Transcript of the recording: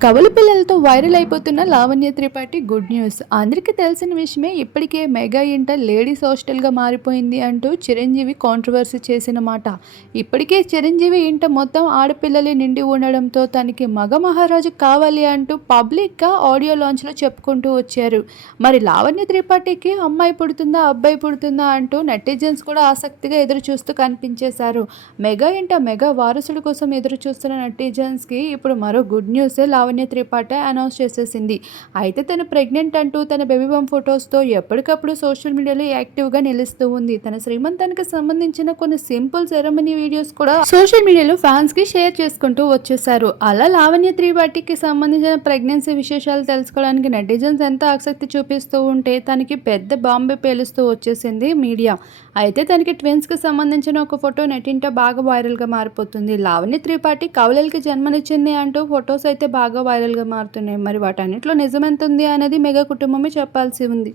కవల పిల్లలతో వైరల్ అయిపోతున్న లావణ్య త్రిపాఠి గుడ్ న్యూస్. అందరికీ తెలిసిన విషయమే ఇప్పటికే మెగా ఇంటర్ లేడీస్ హాస్టల్గా మారిపోయింది అంటూ చిరంజీవి కాంట్రవర్సీ చేసిన మాట. ఇప్పటికే చిరంజీవి ఇంట మొత్తం ఆడపిల్లలే నిండి ఉండడంతో తనకి మగ మహారాజు కావాలి అంటూ పబ్లిక్గా ఆడియో లాంచ్లో చెప్పుకుంటూ వచ్చారు. మరి లావణ్య త్రిపాఠికి అమ్మాయి పుడుతుందా అబ్బాయి పుడుతుందా అంటూ నెటిజన్స్ కూడా ఆసక్తిగా ఎదురు చూస్తూ కనిపించేశారు. మెగా ఇంట మెగా వారసుడి కోసం ఎదురు చూస్తున్న నెటిజన్స్కి ఇప్పుడు మరో good news Lavanya Tripathi announce చేసేసింది. అయితే తను ప్రెగ్నెంట్ అంటూ తన బేబీ బమ్ ఫొటోస్తో ఎప్పటికప్పుడు సోషల్ మీడియాలో యాక్టివ్గా నిలుస్తూ ఉంది. తన శ్రీమంతానికి సంబంధించిన కొన్ని సింపుల్ సెరమనీ వీడియోస్ కూడా సోషల్ మీడియాలో ఫ్యాన్స్కి షేర్ చేసుకుంటూ వచ్చేసారు అలా లావణ్య త్రిపాఠికి సంబంధించిన ప్రెగ్నెన్సీ విశేషాలు తెలుసుకోవడానికి నెటిజన్స్ ఎంత ఆసక్తి చూపిస్తూ ఉంటే తనకి పెద్ద బాంబే పేలుస్తూ వచ్చేసింది మీడియా. అయితే తనకి ట్విన్స్కి సంబంధించిన ఒక ఫోటో నెటింట బాగా వైరల్గా మారిపోతుంది. లావణ్య త్రిపాఠి కౌలల్కి జన్మనిచ్చింది అంటూ ఫొటోస్ అయితే బాగా వైరల్గా మారుతున్నాయి. మరి వాటన్నిటిలో నిజమెంత ఉంది అనేది మెగా కుటుంబమే చెప్పాల్సి ఉంది.